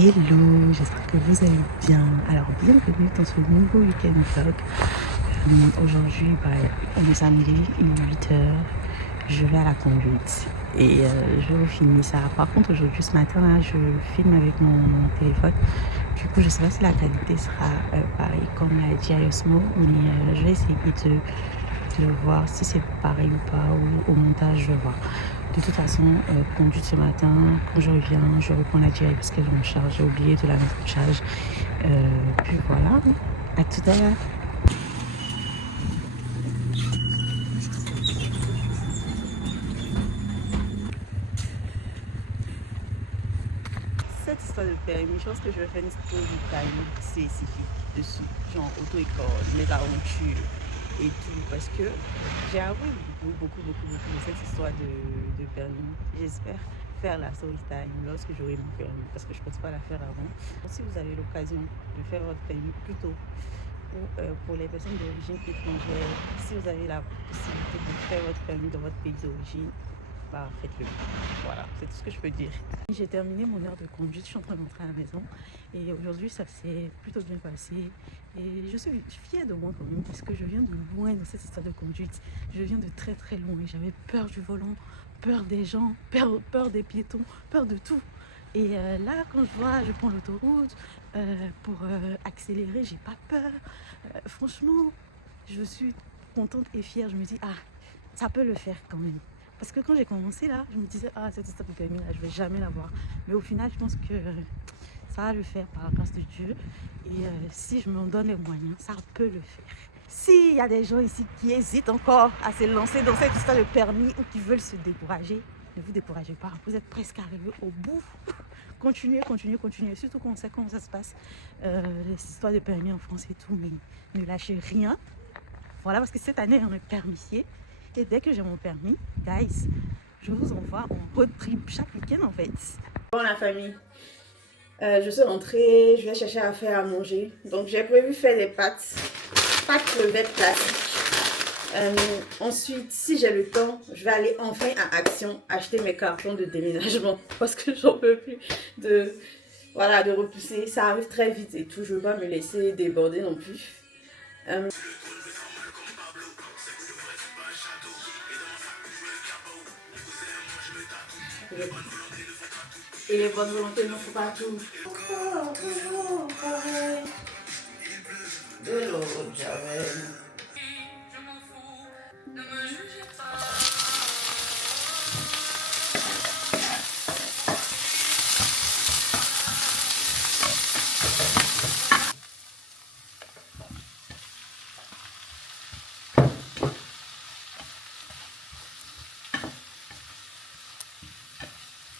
Hello, j'espère que vous allez bien. Alors, bienvenue dans ce nouveau week-end vlog. Aujourd'hui, on est samedi, il est 8h. Je vais à la conduite et je vais vous filmer ça. Par contre, aujourd'hui, ce matin, là, je filme avec mon téléphone. Du coup, je ne sais pas si la qualité sera pareille comme la DJI Osmo, mais je vais essayer de voir si c'est pareil ou pas, ou au montage, je vais voir. De toute façon, conduite ce matin, quand je reviens, je reprends la DJI parce qu'elle est en charge. J'ai oublié de la mettre en charge. Puis voilà, à tout à l'heure. Cette histoire de permis, je pense que je vais faire une story time spécifique dessus, genre auto-école, mes aventures et tout, parce que j'ai appris beaucoup de cette histoire de permis. J'espère faire la story time lorsque j'aurai mon permis, parce que je ne pense pas la faire avant. Si vous avez l'occasion de faire votre permis plus tôt, ou pour les personnes d'origine étrangère, si vous avez la possibilité de faire votre permis dans votre pays d'origine, bah faites-le. Voilà, c'est tout ce que je peux dire. J'ai terminé mon heure de conduite, je suis en train d'entrer à la maison et aujourd'hui ça s'est plutôt bien passé et je suis fière de moi quand même parce que je viens de loin dans cette histoire de conduite. Je viens de très loin, j'avais peur du volant, peur des gens, peur des piétons, peur de tout. Et là, quand je prends l'autoroute pour accélérer, j'ai pas peur. Franchement, je suis contente et fière. Je me dis, ah, ça peut le faire quand même. Parce que quand j'ai commencé là, je me disais, ah, cette histoire de permis là, je vais jamais l'avoir. Mais au final, je pense que ça va le faire par la grâce de Dieu. Et si je me donne les moyens, ça peut le faire. S'il y a des gens ici qui hésitent encore à se lancer dans cette histoire de permis ou qui veulent se décourager, ne vous découragez pas. Vous êtes presque arrivé au bout. Continuez. Surtout qu'on sait comment ça se passe, les histoires de permis en France et tout. Mais ne lâchez rien. Voilà, parce que cette année, on est permissier. Et dès que j'ai mon permis, guys, je vous envoie en road trip chaque week-end en fait. Bon la famille, je suis rentrée, je vais chercher à faire à manger. Donc j'ai prévu faire des pâtes crevettes classiques. Ensuite, si j'ai le temps, je vais aller enfin à Action acheter mes cartons de déménagement parce que j'en peux plus de repousser. Ça arrive très vite et tout, je ne veux pas me laisser déborder non plus. Et les bonnes volontés ne font pas tout. De l'eau de Javel.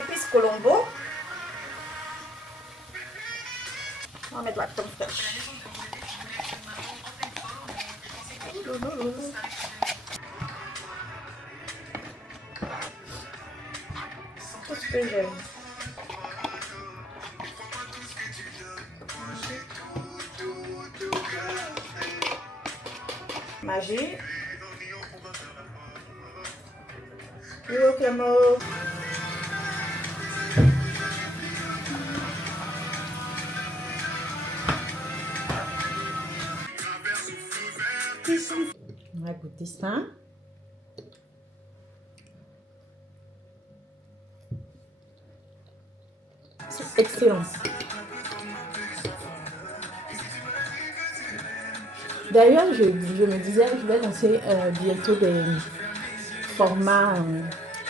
Épice Colombo. On va mettre la tomate fraîche. Tout ce que j'aime. Magie. Welcome. On va goûter ça. C'est excellent. D'ailleurs, je me disais que je vais lancer bientôt des formats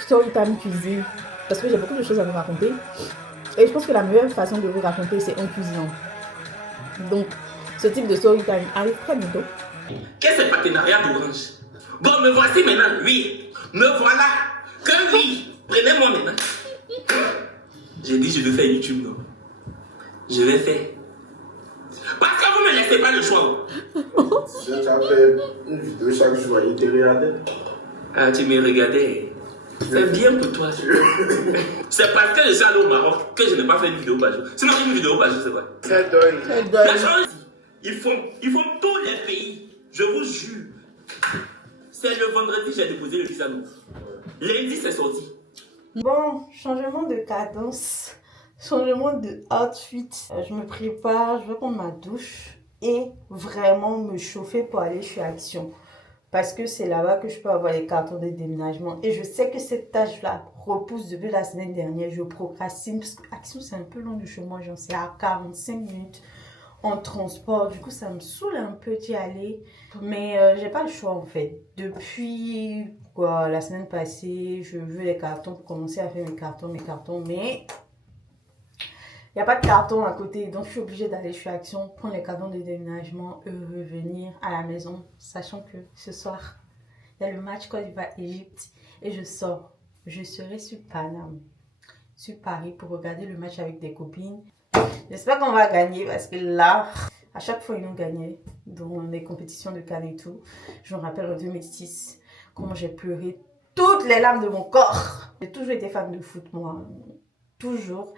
Storytime Cuisine parce que j'ai beaucoup de choses à vous raconter. Et je pense que la meilleure façon de vous raconter, c'est en cuisinant. Donc, ce type de Storytime arrive très bientôt. Qu'est-ce que ce partenariat d'Orange? Bon, me voici maintenant, oui. Me voilà. Que oui. Prenez-moi maintenant. J'ai dit, je vais faire YouTube, non? Je vais faire. Parce que vous ne me laissez pas le choix. Tu as fait une vidéo chaque jour, il te regardait. Ah, tu me regardais. C'est bien pour toi. C'est parce que je suis allé au Maroc que je n'ai pas fait une vidéo par jour. Sinon, une vidéo par jour, c'est quoi? Ça donne. La chose, ils font tous les pays. Je vous jure. C'est le vendredi j'ai déposé le visa. Lundi, c'est sorti. Bon, changement de cadence. Changement de outfit. Je me prépare, je vais prendre ma douche et vraiment me chauffer pour aller chez Action. Parce que c'est là-bas que je peux avoir les cartons de déménagement. Et je sais que cette tâche-là repousse depuis la semaine dernière. Je procrastine parce que Action, c'est un peu long de chez moi. J'en sais à 45 minutes en transport. Du coup, ça me saoule un peu d'y aller. Mais j'ai pas le choix en fait. Depuis la semaine passée, je veux les cartons pour commencer à faire mes cartons. Mais il n'y a pas de carton à côté, donc je suis obligée d'aller chez Action, prendre les cartons de déménagement et revenir à la maison, sachant que ce soir, il y a le match Côte d'Ivoire-Égypte et je sors. Je serai sur Paname, sur Paris pour regarder le match avec des copines. J'espère qu'on va gagner parce que là, à chaque fois, ils nous gagnaient dans les compétitions de Cannes et tout. Je me rappelle en 2006, comment j'ai pleuré toutes les larmes de mon corps. J'ai toujours été fan de foot, moi. Toujours.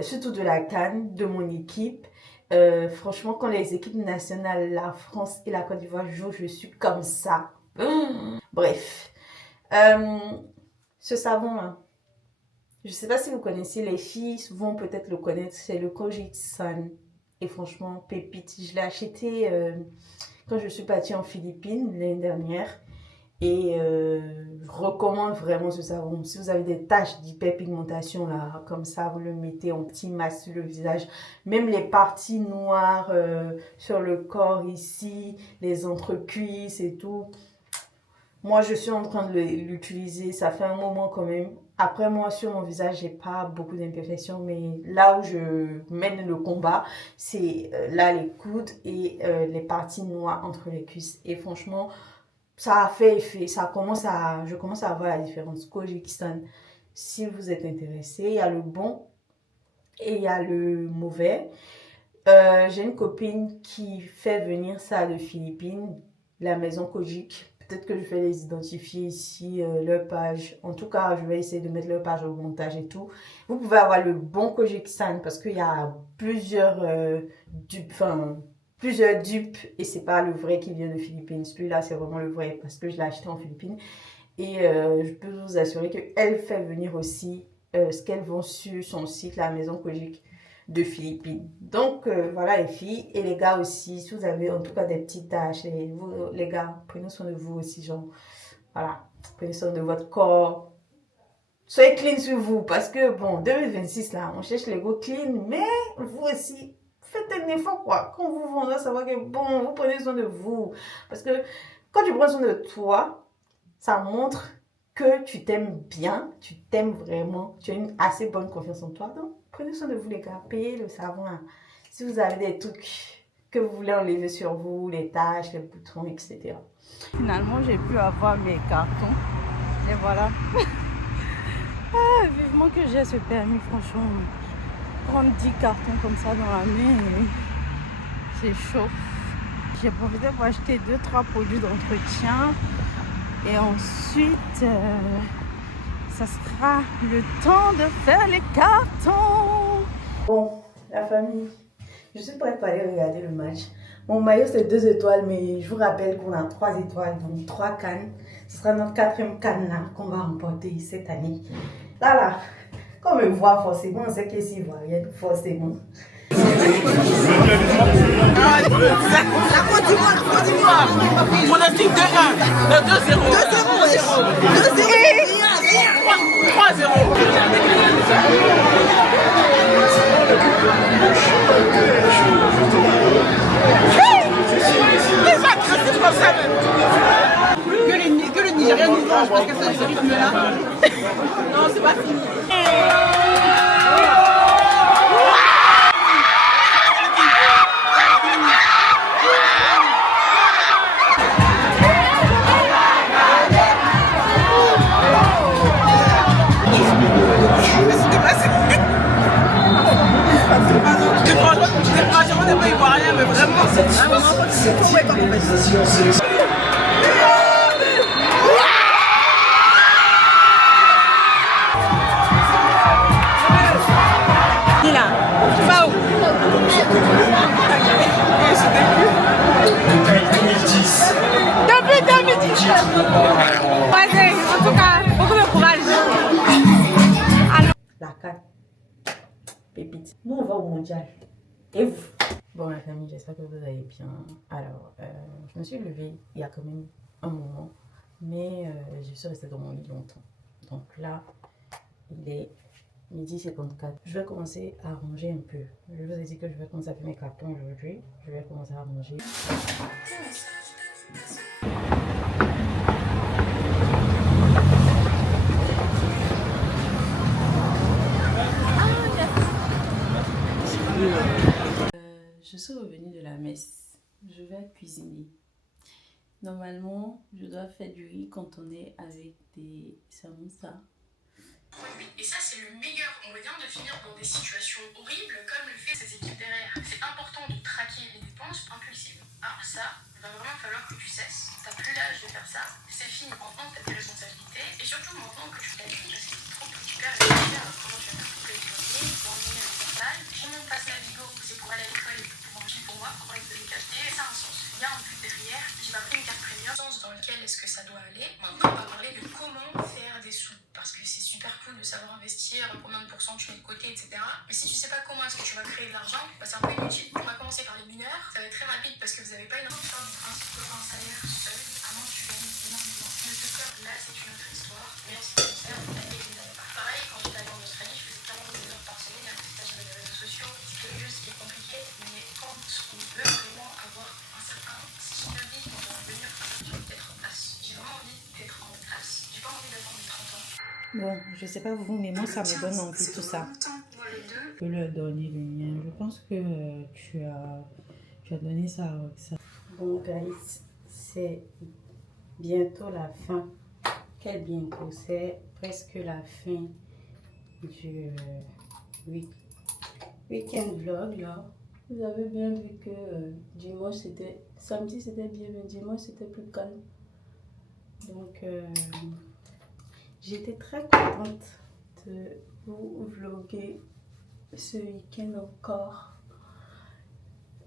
Surtout de la CAN, de mon équipe. Franchement, quand les équipes nationales, la France et la Côte d'Ivoire jouent, je suis comme ça. Bref. Ce savon-là, je ne sais pas si vous connaissez, les filles vont peut-être le connaître, c'est le Kojic San. Et franchement, pépite. Je l'ai acheté quand je suis partie en Philippines l'année dernière. Et je recommande vraiment ce savon. Si vous avez des taches d'hyperpigmentation là, comme ça, vous le mettez en petit masque sur le visage. Même les parties noires sur le corps ici, les entrecuisses et tout. Moi, je suis en train de l'utiliser. Ça fait un moment quand même. Après, moi, sur mon visage, j'ai pas beaucoup d'imperfections. Mais là où je mène le combat, c'est là les coudes et les parties noires entre les cuisses. Et franchement, ça a fait effet, je commence à avoir la différence. Kojic San, si vous êtes intéressé, il y a le bon et il y a le mauvais. J'ai une copine qui fait venir ça de Philippines, la maison Kojic. Peut-être que je vais les identifier ici, leur page. En tout cas, je vais essayer de mettre leur page au montage et tout. Vous pouvez avoir le bon Kojic San parce qu'il y a plusieurs dupes et c'est pas le vrai qui vient de Philippines. Celui-là, c'est vraiment le vrai parce que je l'ai acheté en Philippines. Et je peux vous assurer qu'elle fait venir aussi ce qu'elles vend sur son site, la maison Kojic de Philippines. Donc, voilà les filles et les gars aussi. Si vous avez en tout cas des petites taches, les gars, prenez soin de vous aussi, genre, voilà, prenez soin de votre corps. Soyez clean sur vous parce que, bon, 2026 là, on cherche les go clean, mais vous aussi, faites un effort quoi. Quand vous on doit savoir que bon, vous prenez soin de vous. Parce que quand tu prends soin de toi, ça montre que tu t'aimes bien, tu t'aimes vraiment, tu as une assez bonne confiance en toi. Donc, prenez soin de vous les gars, payez le savon. Hein. Si vous avez des trucs que vous voulez enlever sur vous, les taches, les boutons, etc. Finalement, j'ai pu avoir mes cartons. Et voilà. Vivement que j'ai ce permis, franchement. Prendre 10 cartons comme ça dans la main, c'est chaud. J'ai profité pour acheter 2-3 produits d'entretien et ensuite ça sera le temps de faire les cartons. Bon, la famille, je suis prête pour aller regarder le match. Mon maillot c'est 2 étoiles, mais je vous rappelle qu'on a 3 étoiles, donc 3 cannes. Ce sera notre 4e canne là qu'on va remporter cette année. Là. Quand on me voit forcément, on sait que s'il voit rien, forcément. La Côte d'Ivoire. Pronostic 2-1. 2-0. 3-0. Les agressifs comme ça même. Que le Nigeria nous venge parce que c'est ce rythme-là. Non, c'est pas fini. Franchement, n'est pas ivoirien, mais vraiment, c'est Depuis 2010. En tout cas, beaucoup de courage. La canne. au mondial. Et vous? Bon la famille, j'espère que vous allez bien. Alors, je me suis levée il y a quand même un moment, mais je suis restée dans mon lit longtemps. Donc là, il est 12h54. Je vais commencer à ranger un peu. Je vous ai dit que je vais commencer à faire mes cartons aujourd'hui. Je vais commencer à ranger. Je suis revenue de la messe. Je vais cuisiner. Normalement, je dois faire du riz cantonné avec des samoussas. Et ça, c'est le meilleur moyen de finir dans des situations horribles comme le fait ces équipes derrière. C'est important de traquer les dépenses impulsives. Alors ça, il va vraiment falloir que tu cesses. T'as plus l'âge de faire ça. C'est fini. Maintenant que t'as tes responsabilités. Et surtout maintenant que tu calcules parce que c'est trop occupé à réfléchir à comment tu vas faire pour les journées, pour emmener le mental. Si mon passe la Vigo, c'est pour aller à l'école et pour manger pour moi, pour aller te décacheter. Ça a un sens. Il y a un but derrière. J'ai pas pris une carte premium. Sens dans lequel est-ce que ça doit aller. Maintenant, on va parler de comment faire des sous. Parce que c'est super cool de savoir investir, combien de pourcents tu mets de côté, etc. Mais si tu sais pas comment est-ce que tu vas créer de l'argent, bah c'est un peu inutile. On va commencer par les mineurs, ça va être très rapide parce que vous n'avez pas une part du principe qu'un salaire seul, à moins que tu gagnes énormément. Le secteur, là, c'est une autre histoire. Mais en ce qui concerne, il y a évidemment pas. Pareil, quand j'étais allée en Australie, je faisais 42 heures par semaine à l'usage des réseaux sociaux. C'est quelque chose qui est compliqué, mais quand on veut vraiment avoir un certain style de vie, quand on veut venir d'être en place. J'ai vraiment envie d'être en place. J'ai pas envie d'attendre mes 30 ans. Bon, je sais pas vous, mais moi ça me donne envie tout ça. Je peux leur donner le mien. Je pense que tu as donné ça à Roxane. Bon guys, c'est bientôt la fin. Quel bientôt? C'est presque la fin du week-end vlog là. Vous avez bien vu que dimanche c'était... Samedi c'était bien, mais dimanche c'était plus calme. Donc... j'étais très contente de vous vlogger ce week-end encore.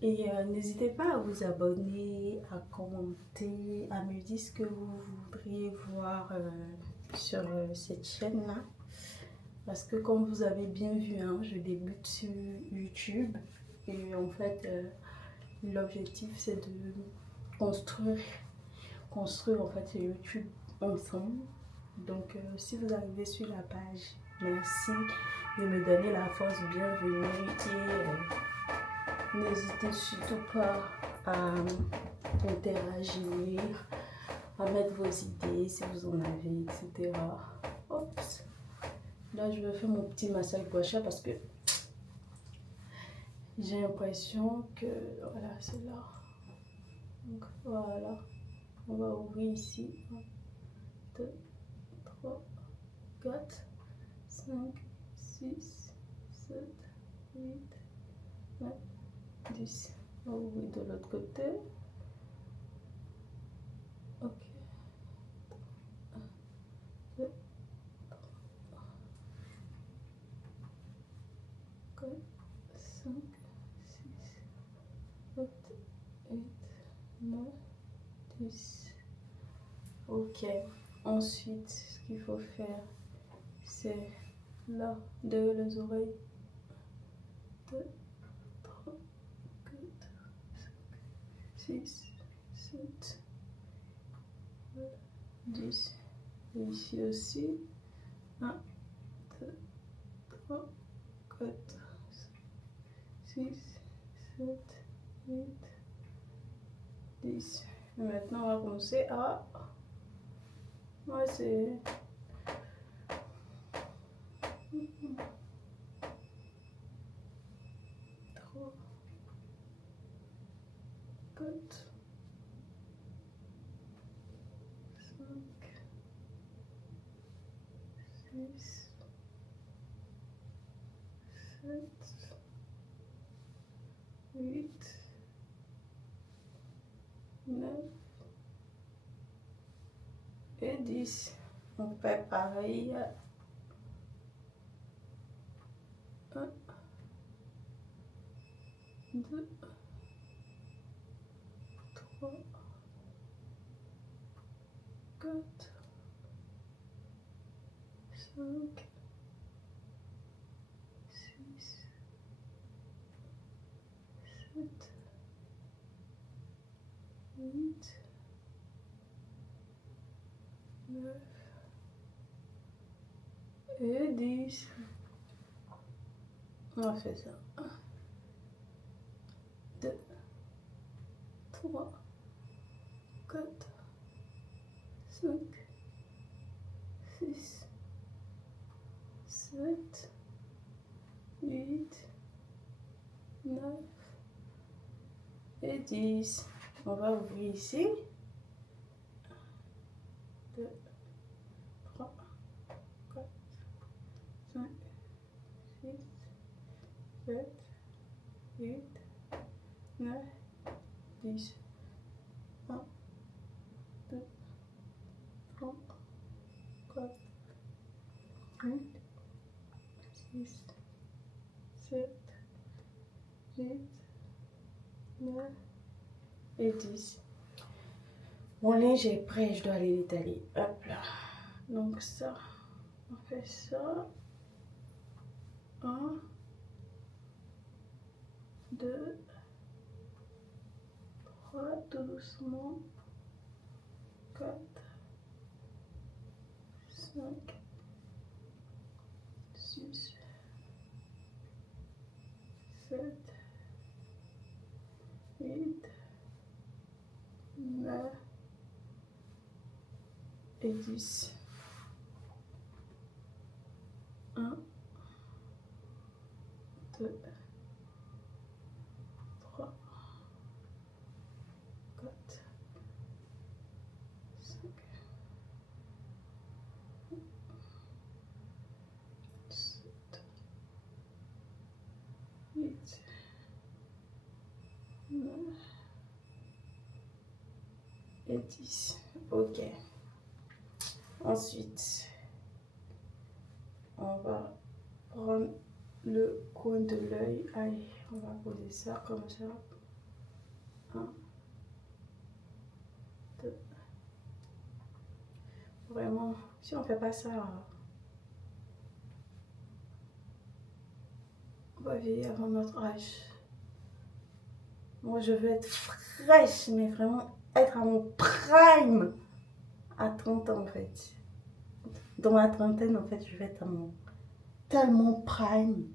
Et n'hésitez pas à vous abonner, à commenter, à me dire ce que vous voudriez voir sur cette chaîne-là. Parce que comme vous avez bien vu, hein, je débute sur YouTube. Et en fait, l'objectif c'est de construire en fait ce YouTube ensemble. Donc si vous arrivez sur la page, merci de me donner la force, bienvenue et n'hésitez surtout pas à interagir, à mettre vos idées si vous en avez, etc. Oups. Là je vais faire mon petit massage gauche parce que j'ai l'impression que voilà c'est là. Donc voilà, on va ouvrir ici. 1, 2, 3, 4, 5, 6, 7, 8, 9, 10. On va ouvrir de l'autre côté. Ok. 1, 2, 3, 4, 5, 6, 7, 8, 9, 10. Ok. Ensuite, ce qu'il faut faire, c'est là, derrière les oreilles. 2, 3, 4, 5, 6, 7, 10. Et ici aussi. 1, 2, 3, 4, 5, 6, 7, 8, 10. Et maintenant, on va commencer à... Ouais, c'est... 3, 4, 5, 6, 7, 8, 9 et 10. On fait pareil. 1, 2, 3, 4, 5, 6, 9 et 10. On va faire ça. 1, 2, 3, 4, 5, 6, 7, 8, 9 et 10. On va ouvrir ici. 1, 2, 3, 4, 5, 6, 7, 8, 9, 10. 1, 2, 3, 4, 5, 6, 7, 8, 9 et 10. Mon linge est prêt, je dois aller l'étaler. Hop là. Donc ça, on fait ça. 1, 2, 3, tout doucement. 4, 5, 6, 7, 8, 9 et 10. 1, 2, 3, 4, 5, 7, 8, 9 et 10. Ok. Ensuite, on va prendre le coin de l'œil. Allez, on va poser ça comme ça. 1, 2. Vraiment, si on ne fait pas ça, on va vieillir avant notre âge. Moi, je veux être fraîche, mais vraiment être à mon prime à 30 ans en fait. Dans ma trentaine, en fait, je vais être à mon tellement prime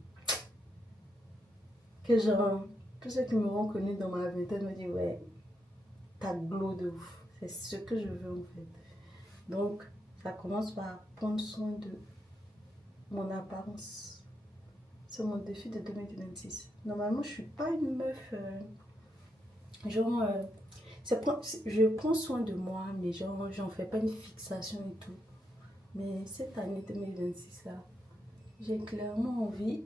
que genre, tous ceux qui m'auront connu dans ma vingtaine me disent ouais, t'as glow de ouf. C'est ce que je veux en fait. Donc, ça commence par prendre soin de mon apparence. C'est mon défi de 2026. Normalement, je suis pas une meuf genre je prends soin de moi, mais genre j'en fais pas une fixation et tout. Mais cette année 2026 là, j'ai clairement envie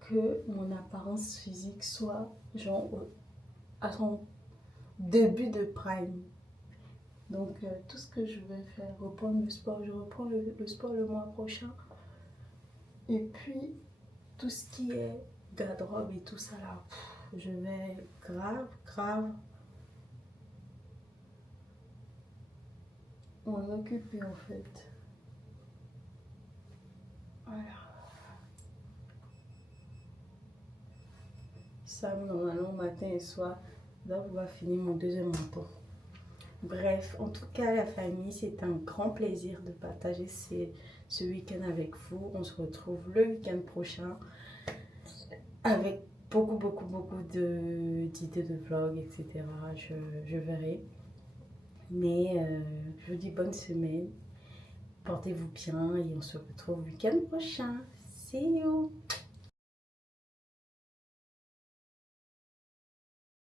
que mon apparence physique soit genre à son début de prime. Donc tout ce que je vais faire, reprendre le sport, je reprends le sport le mois prochain. Et puis tout ce qui est garde-robe et tout ça là, je vais grave m'en occuper en fait. Voilà. Ça, normalement, matin et soir, là, on va finir mon deuxième manteau. Bref, en tout cas, la famille, c'est un grand plaisir de partager ce week-end avec vous. On se retrouve le week-end prochain avec beaucoup d'idées de vlog, etc. Je verrai. Mais je vous dis bonne semaine. Portez-vous bien et on se retrouve le week-end prochain. See you!